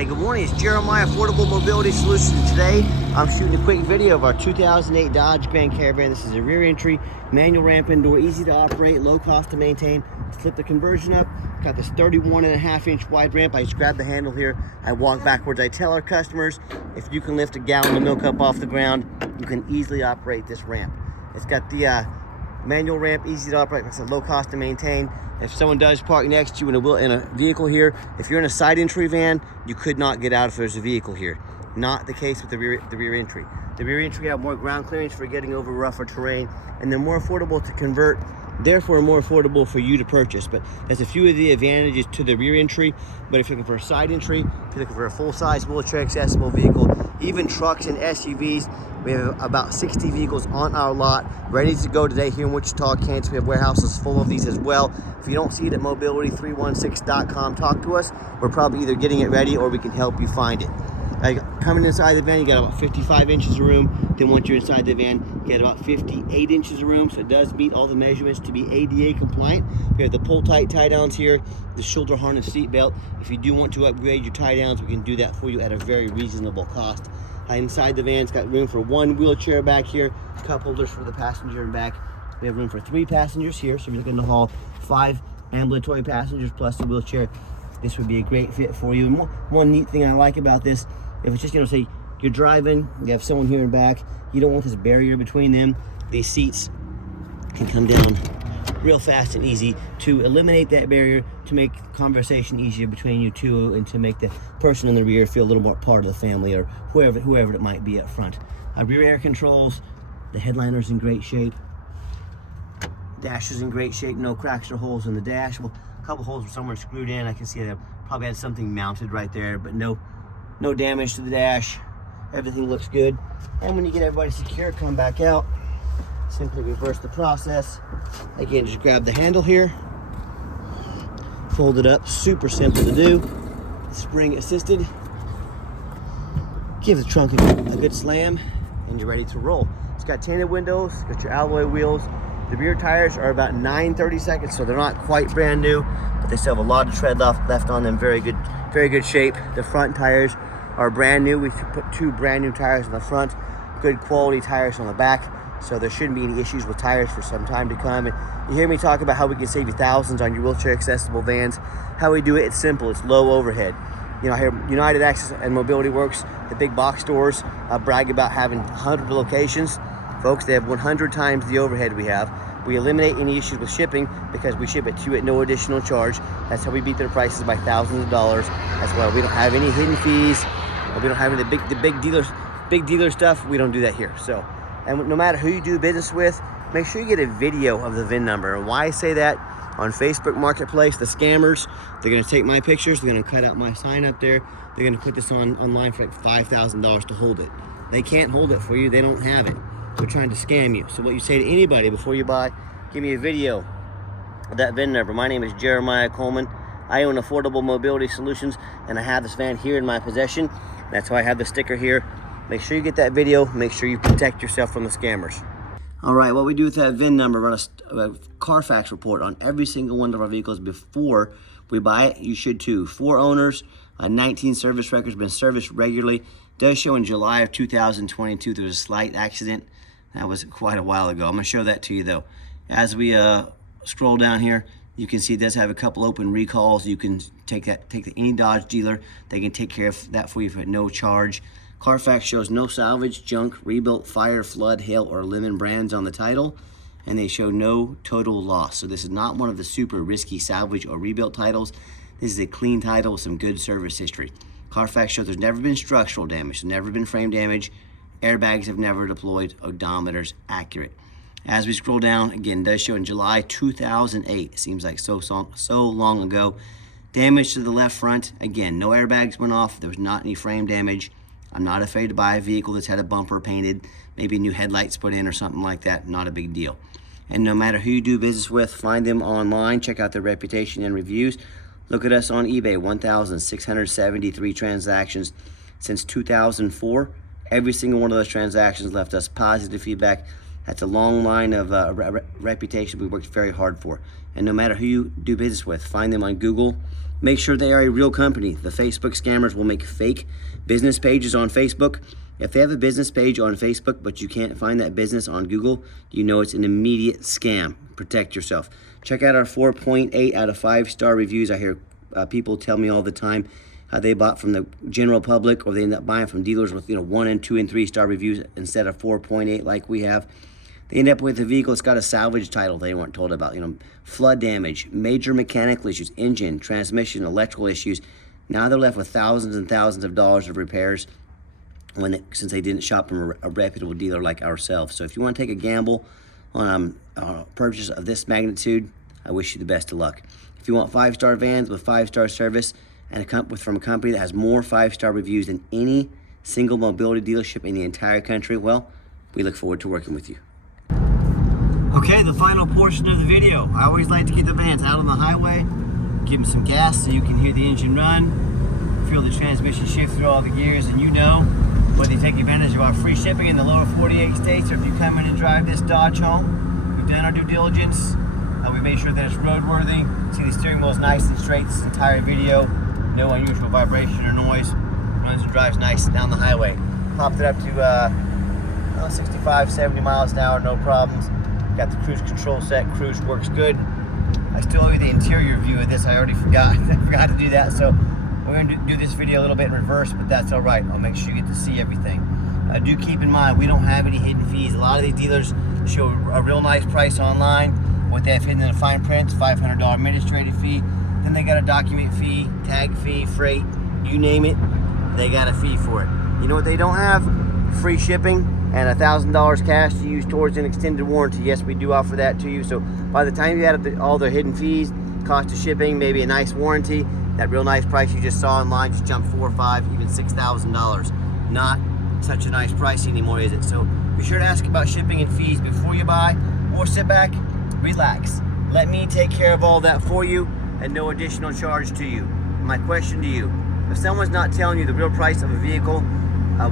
Hey, good morning. It's Jeremiah, Affordable Mobility Solutions. Today, I'm shooting a quick video of our 2008 Dodge Grand Caravan. This is a rear entry, manual ramp and door, easy to operate, low cost to maintain. Flip the conversion up. Got this 31.5-inch wide ramp. I just grab the handle here. I walk backwards. I tell our customers, if you can lift a gallon of milk up off the ground, you can easily operate this ramp. It's got the manual ramp, easy to operate. It's a low cost to maintain. If someone does park next to you in a vehicle here, if you're in a side entry van, you could not get out if there's a vehicle here. Not the case with the rear entry. The rear entry have more ground clearance for getting over rougher terrain, and they're more affordable to convert, therefore more affordable for you to purchase. But there's a few of the advantages to the rear entry. But if you're looking for a side entry, if you're looking for a full-size wheelchair accessible vehicle, even trucks and SUVs, we have about 60 vehicles on our lot ready to go today here in Wichita, Kansas. We have warehouses full of these as well. If you don't see it at mobility316.com, talk to us. We're probably either getting it ready or we can help you find it. Coming inside the van, you got about 55 inches of room. Then once you're inside the van, you get about 58 inches of room. So it does meet all the measurements to be ADA compliant. We have the pull-tight tie-downs here, the shoulder harness seat belt. If you do want to upgrade your tie-downs, we can do that for you at a very reasonable cost. Inside the van's got room for one wheelchair back here, cup holders for the passenger and back. We have room for 3 passengers here, so if you're looking to haul 5 ambulatory passengers plus a wheelchair, this would be a great fit for you. And one neat thing I like about this, if it's just, say you're driving, you have someone here in back, you don't want this barrier between them. These seats can come down real fast and easy to eliminate that barrier, to make conversation easier between you two, and to make the person in the rear feel a little more part of the family, or whoever it might be up front. Rear air controls, the headliner's in great shape, dash is in great shape, no cracks or holes in the dash. Well, a couple holes were somewhere screwed in. I can see they probably had something mounted right there, but no damage to the dash. Everything looks good. And when you get everybody secure, come back out, simply reverse the process. Again, just grab the handle here, fold it up, super simple to do. Spring assisted. Give the trunk a good slam, and you're ready to roll. It's got tinted windows, got your alloy wheels. The rear tires are about 9/32, so they're not quite brand new, but they still have a lot of tread left on them. Very good shape. The front tires are brand new. We put 2 brand new tires on the front, good quality tires on the back, so there shouldn't be any issues with tires for some time to come. And you hear me talk about how we can save you thousands on your wheelchair accessible vans. How we do it, it's simple. It's low overhead. You know, here United Access and Mobility Works, the big box stores, brag about having 100 locations. Folks, they have 100 times the overhead we have. We eliminate any issues with shipping because we ship it to you at no additional charge. That's how we beat their prices by thousands of dollars. That's why we don't have any hidden fees. We don't have any the big dealer stuff. We don't do that here. So, and no matter who you do business with, make sure you get a video of the VIN number. And why I say that, on Facebook Marketplace, the scammers, they're gonna take my pictures, they're gonna cut out my sign up there, they're gonna put this online for like $5,000 to hold it. They can't hold it for you, they don't have it. They're trying to scam you. So what you say to anybody before you buy, give me a video of that VIN number. My name is Jeremiah Coleman. I own Affordable Mobility Solutions, and I have this van here in my possession. That's why I have the sticker here. Make sure you get that video. Make sure you protect yourself from the scammers. All right, what we do with that VIN number, run a Carfax report on every single one of our vehicles before we buy it. You should too. 4 owners, 19 service records, been serviced regularly. Does show in July of 2022 there was a slight accident. That was quite a while ago. I'm gonna show that to you though. As we scroll down here, you can see it does have a couple open recalls. You can take to any Dodge dealer. They can take care of that for you at no charge. Carfax shows no salvage, junk, rebuilt, fire, flood, hail, or lemon brands on the title, and they show no total loss. So this is not one of the super risky salvage or rebuilt titles. This is a clean title with some good service history. Carfax shows there's never been structural damage, there's never been frame damage, airbags have never deployed, odometer's accurate. As we scroll down, again, it does show in July 2008. Seems like so long ago. Damage to the left front, again, no airbags went off, there was not any frame damage. I'm not afraid to buy a vehicle that's had a bumper painted, maybe new headlights put in or something like that, not a big deal. And no matter who you do business with, find them online, check out their reputation and reviews. Look at us on eBay, 1,673 transactions since 2004. Every single one of those transactions left us positive feedback. That's a long line of reputation we worked very hard for. And no matter who you do business with, find them on Google make sure they are a real company. The Facebook scammers will make fake business pages on Facebook. If they have a business page on Facebook, but you can't find that business on Google, you know it's an immediate scam. Protect yourself. Check out our 4.8 out of 5-star reviews. I hear people tell me all the time how they bought from the general public, or they end up buying from dealers with 1 and 2 and 3-star reviews instead of 4.8 like we have. They end up with a vehicle that's got a salvage title they weren't told about. Flood damage, major mechanical issues, engine, transmission, electrical issues. Now they're left with thousands and thousands of dollars of repairs since they didn't shop from a reputable dealer like ourselves. So if you want to take a gamble on a purchase of this magnitude, I wish you the best of luck. If you want 5-star vans with 5-star service and from a company that has more 5-star reviews than any single mobility dealership in the entire country, well, we look forward to working with you. Okay, the final portion of the video. I always like to get the vans out on the highway, give them some gas so you can hear the engine run, feel the transmission shift through all the gears, and whether you take advantage of our free shipping in the lower 48 states, or if you come in and drive this Dodge home, we've done our due diligence. We made sure that it's roadworthy. See, the steering wheel is nice and straight this entire video. No unusual vibration or noise. Runs and drives nice down the highway. Popped it up to 65, 70 miles an hour, no problems. Got the cruise control set. Cruise works good. I still owe you the interior view of this. I already forgot. I forgot to do that. So we're going to do this video a little bit in reverse, but that's all right. I'll make sure you get to see everything. Do keep in mind, we don't have any hidden fees. A lot of these dealers show a real nice price online. What they have hidden in the fine print is $500 administrative fee. Then they got a document fee, tag fee, freight, you name it, they got a fee for it. You know what they don't have? Free shipping and $1,000 cash to use towards an extended warranty. Yes, we do offer that to you. So by the time you add up all the hidden fees, cost of shipping, maybe a nice warranty, that real nice price you just saw online just jumped $4,000, $5,000, even $6,000. Not such a nice price anymore, is it? So be sure to ask about shipping and fees before you buy, or sit back, relax. Let me take care of all that for you and no additional charge to you. My question to you, if someone's not telling you the real price of a vehicle,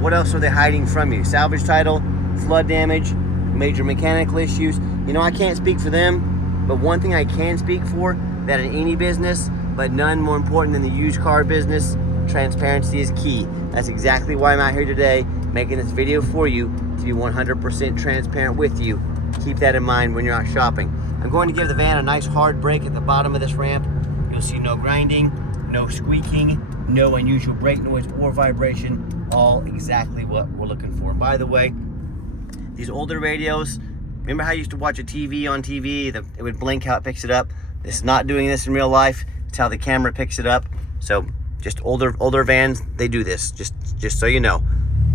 what else are they hiding from you? Salvage title, flood damage, major mechanical issues. I can't speak for them, but one thing I can speak for, that in any business, but none more important than the used car business, transparency is key. That's exactly why I'm out here today, making this video for you, to be 100% transparent with you. Keep that in mind when you're out shopping. I'm going to give the van a nice hard brake at the bottom of this ramp. You'll see no grinding, no squeaking, no unusual brake noise or vibration, all exactly what we're looking for. And by the way, these older radios, remember how you used to watch a TV on TV, it would blink how it picks it up? This is not doing this in real life. It's how the camera picks it up. So just older vans, they do this, just so you know.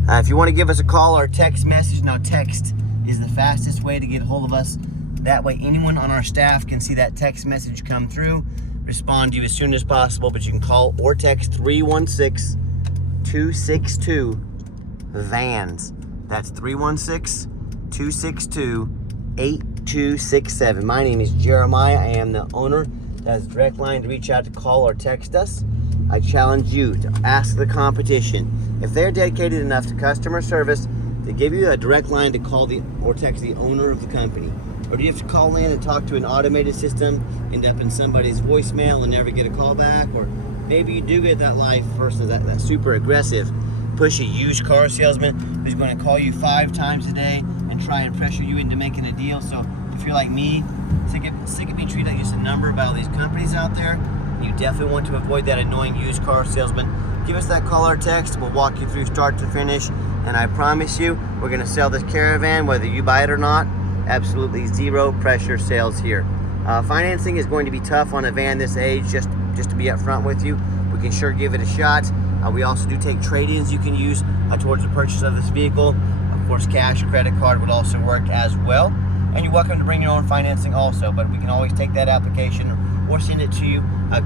If you want to give us a call or a text message, now text is the fastest way to get a hold of us. That way anyone on our staff can see that text message come through, respond to you as soon as possible, but you can call or text 316-262-VANS. That's 316-262-8267. My name is Jeremiah. I am the owner. That's a direct line to reach out to call or text us. I challenge you to ask the competition, if they're dedicated enough to customer service, to give you a direct line to call or text the owner of the company. Or do you have to call in and talk to an automated system, end up in somebody's voicemail and never get a call back? Or maybe you do get that live person, that super aggressive, pushy used car salesman who's going to call you 5 times a day and try and pressure you into making a deal. So if you're like me, sick of being treated like just a number by all these companies out there, you definitely want to avoid that annoying used car salesman. Give us that call or text. We'll walk you through start to finish. And I promise you, we're going to sell this Caravan, whether you buy it or not. Absolutely zero pressure sales here. Financing is going to be tough on a van this age, just to be upfront with you. We can sure give it a shot. We also do take trade-ins you can use towards the purchase of this vehicle. Of course, cash or credit card would also work as well. And you're welcome to bring your own financing also, but we can always take that application or send it to you,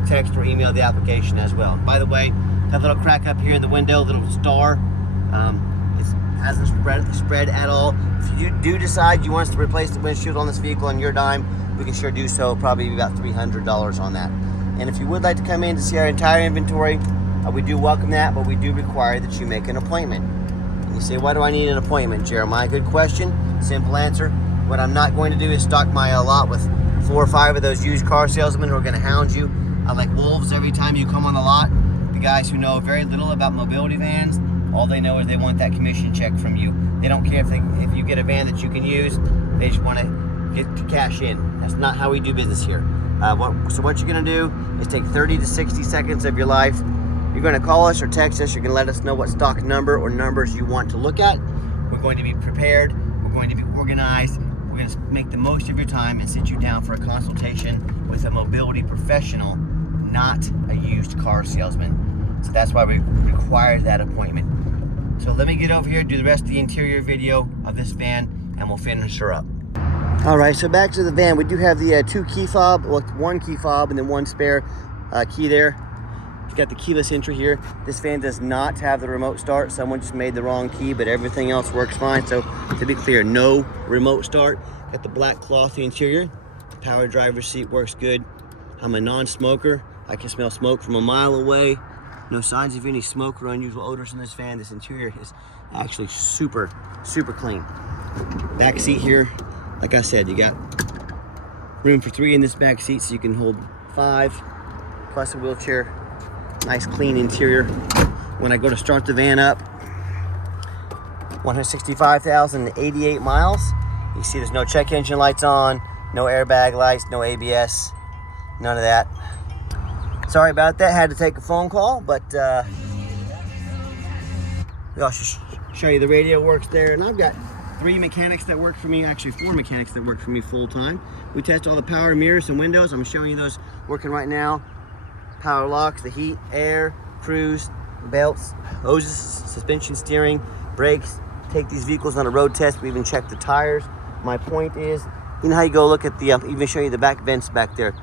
text or email the application as well. By the way, that little crack up here in the window, little star, it hasn't spread at all. If you do decide you want us to replace the windshield on this vehicle on your dime, we can sure do so, probably about $300 on that. And if you would like to come in to see our entire inventory, we do welcome that, but we do require that you make an appointment. And you say, why do I need an appointment, Jeremiah? Good question, simple answer. What I'm not going to do is stock my lot with 4 or 5 of those used car salesmen who are going to hound you like wolves every time you come on the lot. The guys who know very little about mobility vans, all they know is they want that commission check from you. They don't care if you get a van that you can use. They just want to get to cash in. That's not how we do business here. So what you're going to do is take 30 to 60 seconds of your life. You're going to call us or text us. You're going to let us know what stock number or numbers you want to look at. We're going to be prepared. We're going to be organized. We're going to make the most of your time and sit you down for a consultation with a mobility professional, not a used car salesman. So that's why we require that appointment. So let me get over here, do the rest of the interior video of this van, and we'll finish her up. All right, so back to the van. We do have the two key fob, well, one key fob and then one spare key there. It's got the keyless entry here. This van does not have the remote start. Someone just made the wrong key, but everything else works fine. So to be clear, no remote start. Got the black cloth interior. Power driver's seat works good. I'm a non-smoker. I can smell smoke from a mile away. No signs of any smoke or unusual odors in this van. This interior is actually super, super clean. Back seat here, like I said, you got room for 3 in this back seat, so you can hold 5 plus a wheelchair. Nice clean interior. When I go to start the van up, 165,088 miles. You see there's no check engine lights on, no airbag lights, no ABS, none of that. Sorry about that, had to take a phone call, but I'll show you the radio works there. And I've got 3 mechanics that work for me, actually 4 mechanics that work for me full time. We test all the power mirrors and windows. I'm showing you those working right now. Power locks, the heat, air, cruise, belts, hoses, suspension, steering, brakes. Take these vehicles on a road test. We even check the tires. My point is, you know how you go look at the, even show you the back vents back there.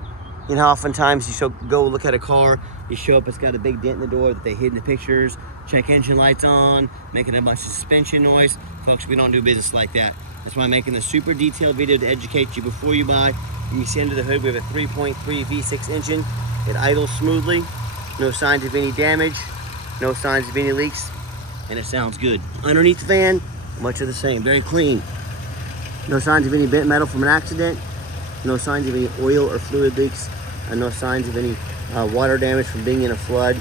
You know how oftentimes you go look at a car, you show up, it's got a big dent in the door that they hid in the pictures, check engine lights on, making a bunch of suspension noise. Folks, we don't do business like that. That's why I'm making a super detailed video to educate you before you buy. When you see under the hood, we have a 3.3 V6 engine. It idles smoothly, no signs of any damage, no signs of any leaks, and it sounds good. Underneath the van, much of the same, very clean. No signs of any bent metal from an accident, no signs of any oil or fluid leaks, and no signs of any water damage from being in a flood,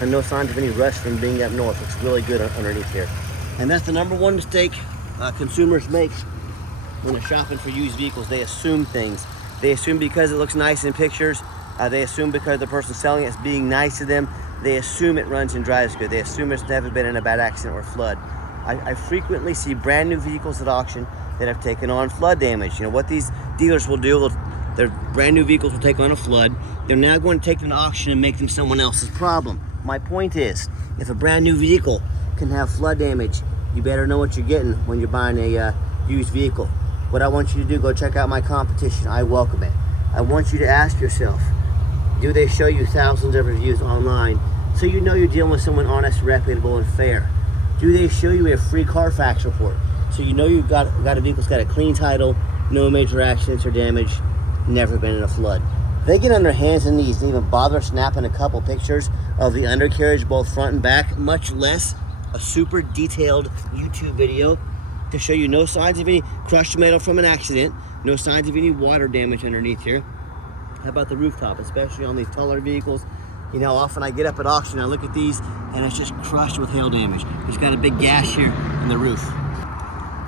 and no signs of any rust from being up north. Looks really good underneath here. And that's the #1 mistake consumers make when they're shopping for used vehicles. They assume things. They assume because it looks nice in pictures, they assume because the person selling it is being nice to them, they assume it runs and drives good. They assume it's never been in a bad accident or flood. I frequently see brand new vehicles at auction that have taken on flood damage. You know what these dealers will do, their brand new vehicles will take on a flood. They're now going to take them to auction and make them someone else's problem. My point is, if a brand new vehicle can have flood damage, you better know what you're getting when you're buying a used vehicle. What I want you to do, go check out my competition. I welcome it. I want you to ask yourself, do they show you thousands of reviews online so you know you're dealing with someone honest, reputable, and fair? Do they show you a free Carfax report so you know you've got a vehicle that's got a clean title, no major accidents or damage, never been in a flood? They get on their hands and knees and even bother snapping a couple pictures of the undercarriage, both front and back, much less a super detailed YouTube video to show you no signs of any crushed metal from an accident, no signs of any water damage underneath here. How about the rooftop, especially on these taller vehicles? You know, often I get up at auction, I look at these, and it's just crushed with hail damage. There's got a big gash here in the roof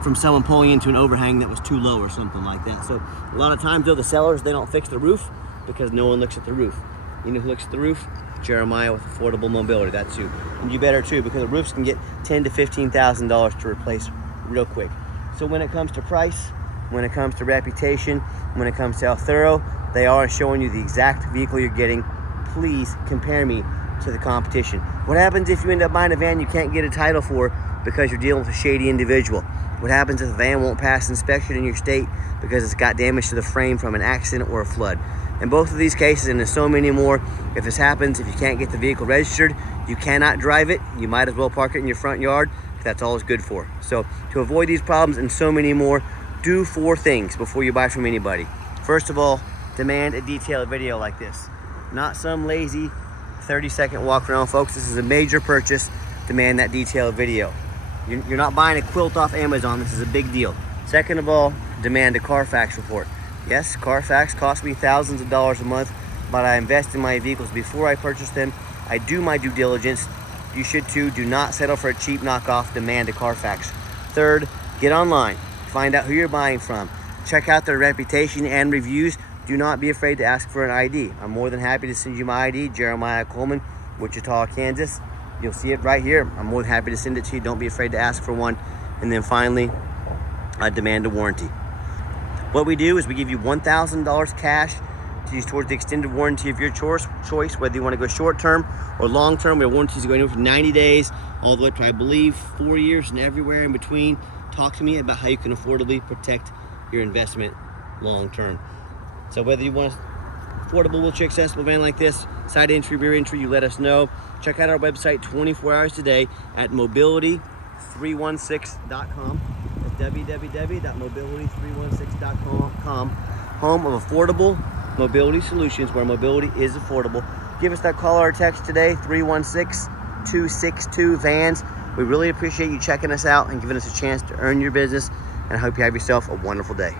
from someone pulling into an overhang that was too low or something like that. So a lot of times, though, the sellers, they don't fix the roof because no one looks at the roof. You know who looks at the roof? Jeremiah with Affordable Mobility. That's who. And you better too, because the roofs can get $10,000 to $15,000 to replace real quick. So when it comes to price, when it comes to reputation, when it comes to how thorough they are showing you the exact vehicle you're getting, please compare me to the competition. What happens if you end up buying a van you can't get a title for because you're dealing with a shady individual? What happens if the van won't pass inspection in your state because it's got damage to the frame from an accident or a flood? In both of these cases, and there's so many more, if this happens, if you can't get the vehicle registered, you cannot drive it, you might as well park it in your front yard. That's all it's good for. So to avoid these problems and so many more, do 4 things before you buy from anybody. First of all, demand a detailed video like this. Not some lazy 30-second walk around, folks. This is a major purchase. Demand that detailed video. You're not buying a quilt off Amazon. This is a big deal. Second of all, demand a Carfax report. Yes, Carfax costs me thousands of dollars a month. but I invest in my vehicles before I purchase them. I do my due diligence. You should too. Do not settle for a cheap knockoff. Demand a Carfax. Third, get online. Find out who you're buying from. Check out their reputation and reviews. Do not be afraid to ask for an ID. I'm more than happy to send you my ID, Jeremiah Coleman, Wichita, Kansas. You'll see it right here. I'm more than happy to send it to you. Don't be afraid to ask for one. And then finally, I demand a warranty. What we do is we give you $1,000 cash to use towards the extended warranty of your choice, whether you want to go short term or long term. We have warranties going over for 90 days, all the way to, I believe, 4 years and everywhere in between. Talk to me about how you can affordably protect your investment long term. So whether you want an affordable, wheelchair accessible van like this, side entry, rear entry, you let us know. Check out our website 24 hours a day at mobility316.com. That's www.mobility316.com. Home of affordable mobility solutions, where mobility is affordable. Give us that call or text today, 316-262-VANS. We really appreciate you checking us out and giving us a chance to earn your business, and I hope you have yourself a wonderful day.